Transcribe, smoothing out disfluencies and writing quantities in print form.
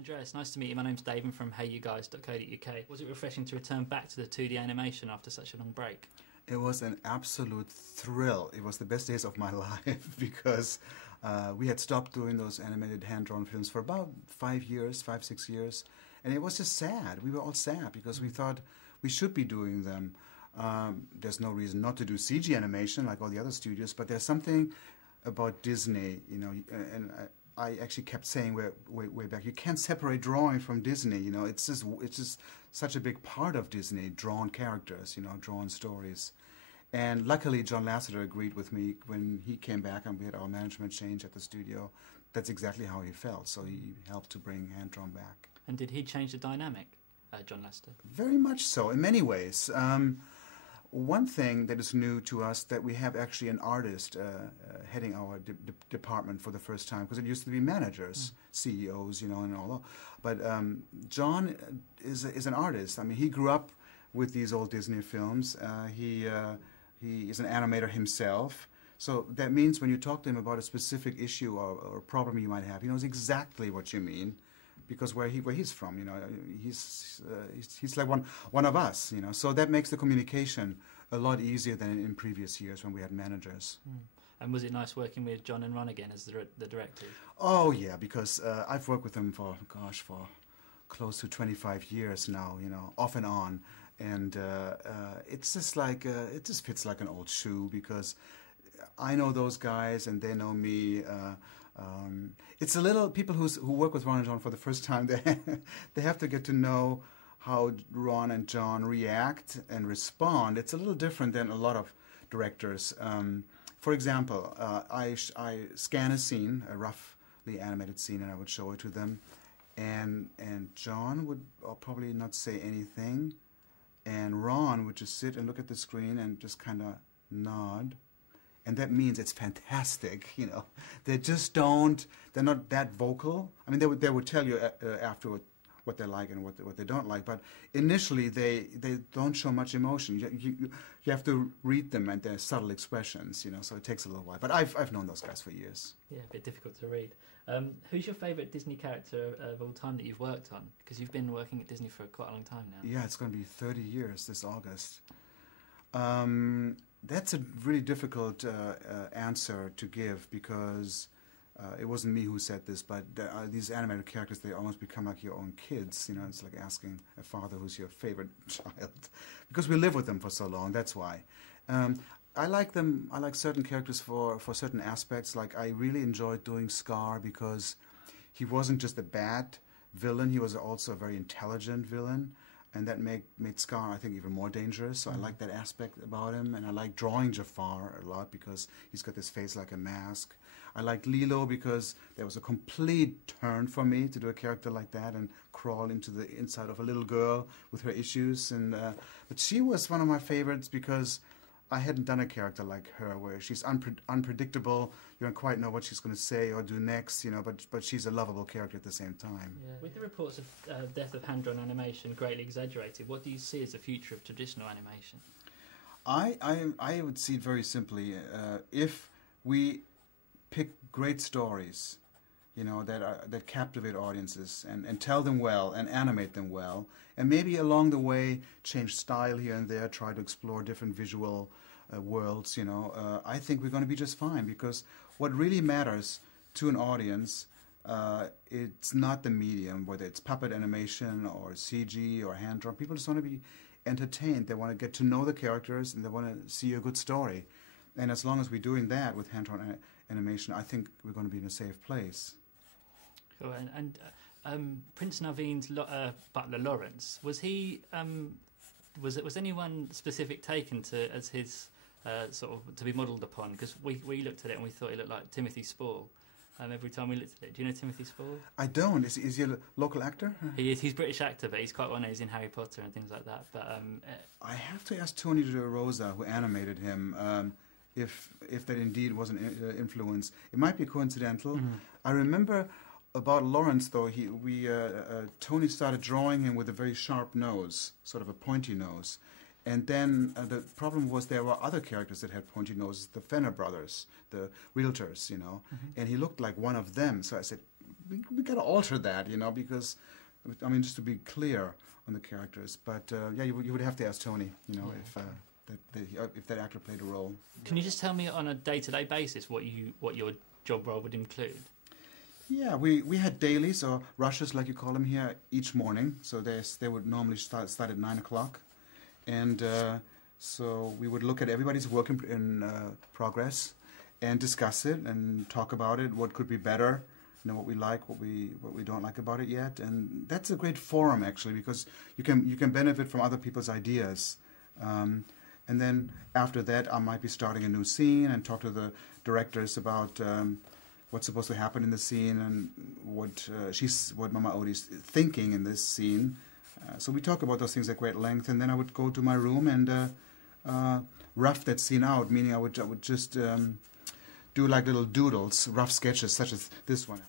Andreas, nice to meet you. My name's Dave. I'm from HeyUGuys.co.uk. Was it refreshing to return back to the 2D animation after such a long break? It was an absolute thrill. It was the best days of my life because we had stopped doing those animated hand-drawn films for about 5 years, 6 years. And it was just sad. We were all sad because we thought we should be doing them. There's no reason not to do CG animation like all the other studios, but there's something about Disney, you know, and I actually kept saying way back, you can't separate drawing from Disney, you know, it's just such a big part of Disney, drawn characters, you know, drawn stories. And luckily John Lasseter agreed with me when he came back and we had our management change at the studio. That's exactly how he felt, so he helped to bring hand-drawn back. And did he change the dynamic, John Lasseter? Very much so, in many ways. One thing that is new to us, that we have actually an artist heading our department for the first time, because it used to be managers, CEOs, you know, and all that. But John is an artist. I mean, he grew up with these old Disney films. He is an animator himself. So that means when you talk to him about a specific issue or problem you might have, he knows exactly what you mean. Because where he's from, you know, he's like one of us, you know. So that makes the communication a lot easier than in previous years when we had managers. And was it nice working with John and Ron again as the directors? Oh yeah, because I've worked with them for close to 25 years now, you know, off and on, and it's just like it just fits like an old shoe because I know those guys and they know me. It's a little, people who work with Ron and John for the first time, they have to get to know how Ron and John react and respond. It's a little different than a lot of directors. For example, I scan a scene, a roughly animated scene, and I would show it to them. And John would probably not say anything. And Ron would just sit and look at the screen and just kind of nod. And that means it's fantastic, you know. They just don't, they're not that vocal. I mean, they would tell you afterward what they like and what they don't like, but initially they don't show much emotion. You have to read them and their subtle expressions, you know, so it takes a little while. But I've known those guys for years. Yeah, a bit difficult to read. Who's your favourite Disney character of all time that you've worked on? Because you've been working at Disney for quite a long time now. Yeah, it's going to be 30 years this August. That's a really difficult answer to give because it wasn't me who said this, but these animated characters, they almost become like your own kids. You know, it's like asking a father who's your favorite child. Because we live with them for so long, that's why. I like them, I like certain characters for certain aspects. Like I really enjoyed doing Scar because he wasn't just a bad villain, he was also a very intelligent villain. And that made Scar, I think, even more dangerous. So I like that aspect about him. And I like drawing Jafar a lot because he's got this face like a mask. I liked Lilo because there was a complete turn for me to do a character like that and crawl into the inside of a little girl with her issues. And but she was one of my favorites because I hadn't done a character like her where she's unpredictable. You don't quite know what she's going to say or do next, you know, but she's a lovable character at the same time. Yeah. With the reports of death of hand-drawn animation greatly exaggerated, what do you see as the future of traditional animation? I would see it very simply. If we pick great stories, you know, that captivate audiences and tell them well and animate them well, and maybe along the way change style here and there, try to explore different visual worlds, you know, I think we're going to be just fine because what really matters to an audience, it's not the medium, whether it's puppet animation or CG or hand-drawn. People just want to be entertained. They want to get to know the characters and they want to see a good story. And as long as we're doing that with hand-drawn animation, I think we're going to be in a safe place. Cool. And Prince Naveen's butler Lawrence, was he? Was anyone specific taken to as his sort of to be modelled upon? Because we looked at it and we thought he looked like Timothy Spall. Every time we looked at it, do you know Timothy Spall? I don't. Is he a local actor? He is. He's a British actor, but he's quite one. He's in Harry Potter and things like that. But I have to ask Tony DeRosa, who animated him, if that indeed was an influence. It might be coincidental. I remember about Lawrence, though, Tony started drawing him with a very sharp nose, sort of a pointy nose. And then the problem was there were other characters that had pointy noses, the Fenner brothers, the realtors, you know, and he looked like one of them. So I said, we got to alter that, you know, because, I mean, just to be clear on the characters. But yeah, you would have to ask Tony, you know, if that actor played a role. Can you just tell me on a day-to-day basis what your job role would include? Yeah, we had dailies or rushes, like you call them here, each morning. So they would normally start at 9 o'clock, and so we would look at everybody's work in progress and discuss it and talk about it. What could be better? You know, what we like, what we don't like about it yet. And that's a great forum actually, because you can benefit from other people's ideas. And then after that, I might be starting a new scene and talk to the directors about what's supposed to happen in the scene and what Mama Odie's thinking in this scene. So we talk about those things at great length, and then I would go to my room and rough that scene out, meaning I would just do like little doodles, rough sketches, such as this one.